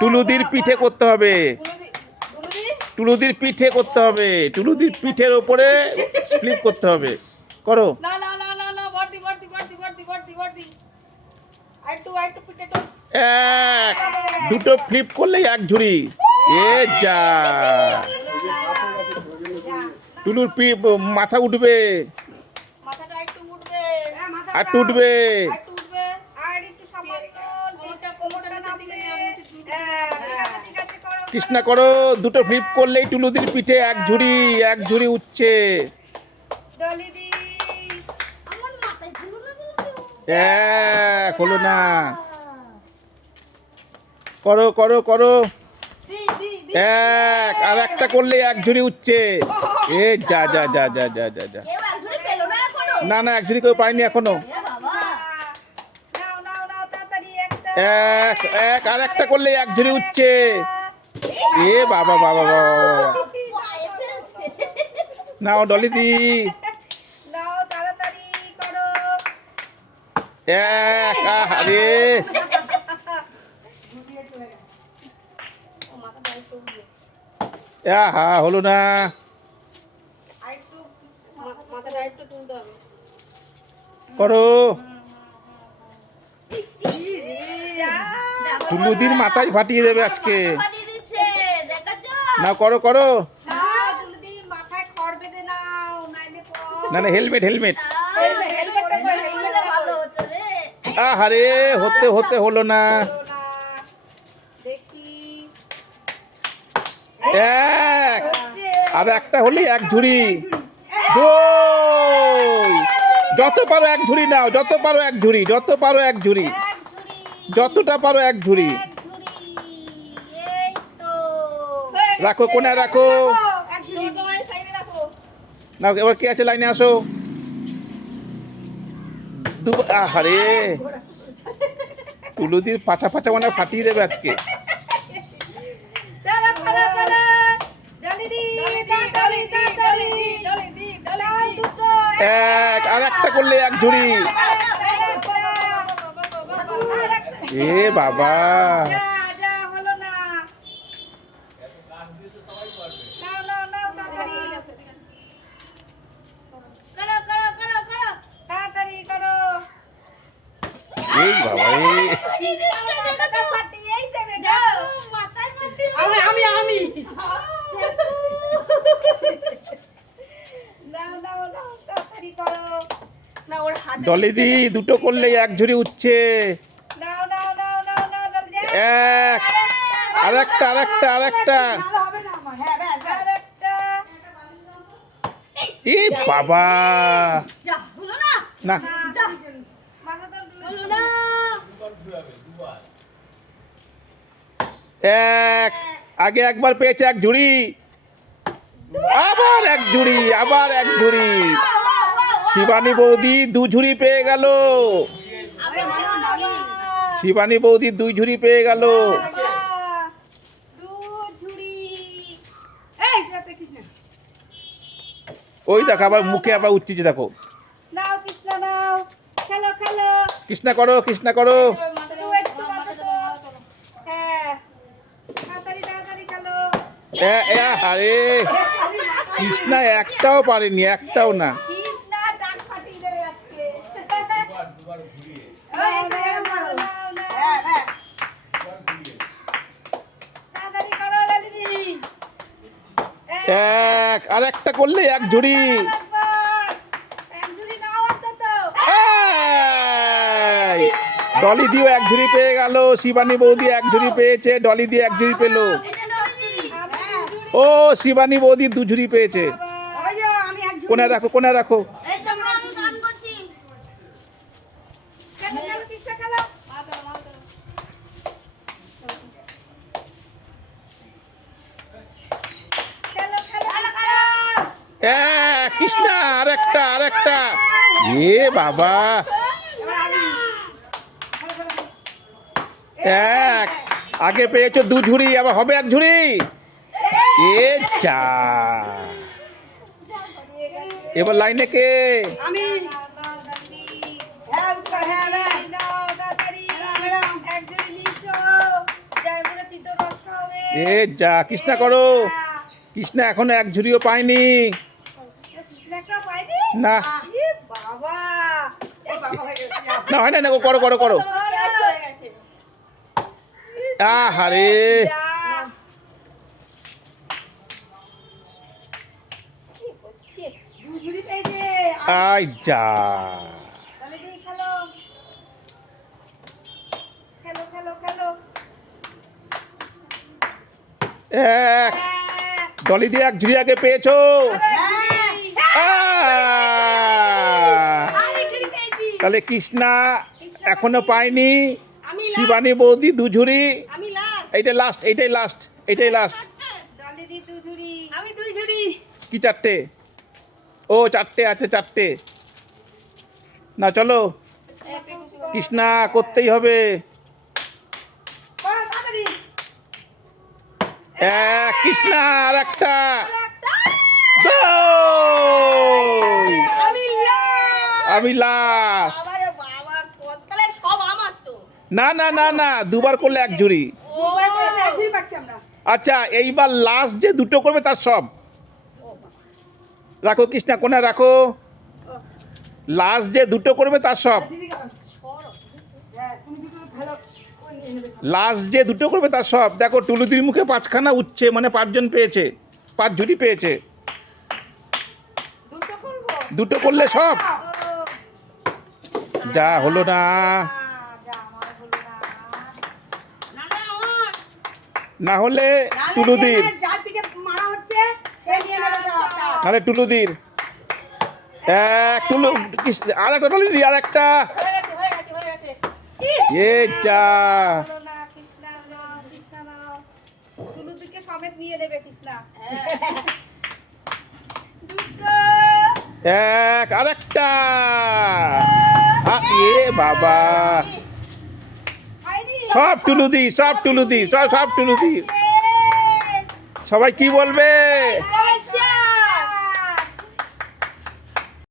টুলুদির পিঠে করতে হবে, টুলুদির পিঠে করতে হবে, টুলুদির পিঠের ওপরে ফ্লিপ করতে হবে। করো। এক দুটো ফ্লিপ করলেই এক ঝুড়ি। এ যা, টুলুর মাথা উঠবে, আর উঠবে। কৃষ্ণা করো, দুটো ফ্লিপ করলেই টুলুদির পিঠে এক ঝুড়ি, এক ঝুড়ি উঠছে। হলো না, করো করো করো। এক আর একটা করলে এক ঝুড়ি উঠছে। এ যা যা যা যা যা যা যা, না না এক ঝুড়ি কেউ পায়নি এখনো। এক এক আর একটা করলে এক ঝুড়ি উঠছে। এ বাবা বাবা বাবা, নাও ডলি দি। এক আরে, হা হলো না, করো। টুলুদির মাথায় ফাটিয়ে দেবে আজকে। না করো করো, না না হেলমেট হেলমেট। আরে হতে হতে হলো না। এক আর একটা হলে এক ঝুড়ি। যত পারো এক ঝুড়ি নাও, যত পারো এক ঝুড়ি, যত পারো এক ঝুড়ি, যতটা পারো এক ঝুড়ি। রাখো কোনায় রাখো। না এবার কে আছে লাইনে, আসো। আরে টুলুদির পাছা পাছা মানে ফাটিয়ে দেবে আজকে। এক আর একটা করলে এক ঝুড়ি। এ বাবা, এই বাবা ডলি দি, দুটো করলে এক ঝুড়ি উঠছে। এক আর একটা আর একটা আর একটা। এ বাবা, না এক আগে একবার পেয়েছে এক ঝুড়ি, আবার এক ঝুড়ি, আবার এক ঝুড়ি। শিবানী বৌদি দু ঝুড়ি পেয়ে গেল, শিবানী বৌদি দুই ঝুড়ি পেয়ে গেল। ওই দেখো আবার মুখে আবার উঠছে, দেখো। কৃষ্ণা করো, কৃষ্ণা করো। আরে কৃষ্ণা একটাও পারেনি, একটাও না। এক আর একটা করলে এক ঝুড়ি। ডলি দিও এক ঝুড়ি পেয়ে গেল, শিবানী বৌদি এক ঝুড়ি পেয়েছে, ডলি দিয়ে এক ঝুড়ি পেল। ও শিবানী বৌদি দু ঝুড়ি পেয়েছে। কোনায় রাখো, কোনায় রাখো। কৃষ্ণা আর একটা আর একটা। এ বাবা, এক আগে পেয়েছো দু ঝুড়ি, আবার হবে এক ঝুড়ি। এ চা, এবার লাইনে কে? এ যা কৃষ্ণা করো। কৃষ্ণা এখনো এক ঝুড়িও পায়নি। না না হয় না না, করো করো করো। আহারে আই যা। এক ডলি দিয়ে এক ঝুড়ি আগে পেয়েছো। তাহলে কৃষ্ণা এখনো পায়নি, শিবানী বৌদি দু ঝুড়ি। এইটাই লাস্ট, এইটাই লাস্ট, এইটাই লাস্ট। কি চারটে? ও চারটে আছে, চারটে। না চলো, কৃষ্ণা করতেই হবে। এক কৃষ্ণা আর একটা। আমি লাস্ট। না না না না, দুবার করলে এক ঝুড়ি। আচ্ছা এইবার লাস্ট যে দুটো করবে তার সব রাখো। কৃষ্ণা কোনা রাখো। লাস্ট যে দুটো করবে তার সব। লাস্ট যে দুটো করবে তার সব। দেখো টুলুদির মুখে পাঁচখানা উঠছে, মানে পাঁচজন পেয়েছে, 5 ঝুড়ি পেয়েছে। দুটো করলে সব। যা হলো না। না হলে টুলুদির, নাহলে টুলুদির। এক টুলু আর একটা টুলুদি আর একটা। এ যা এক আর একটা। এ বাবা, সব টুলুদি, সব টুলুদি, সব টুলুদি। সবাই কি বলবে?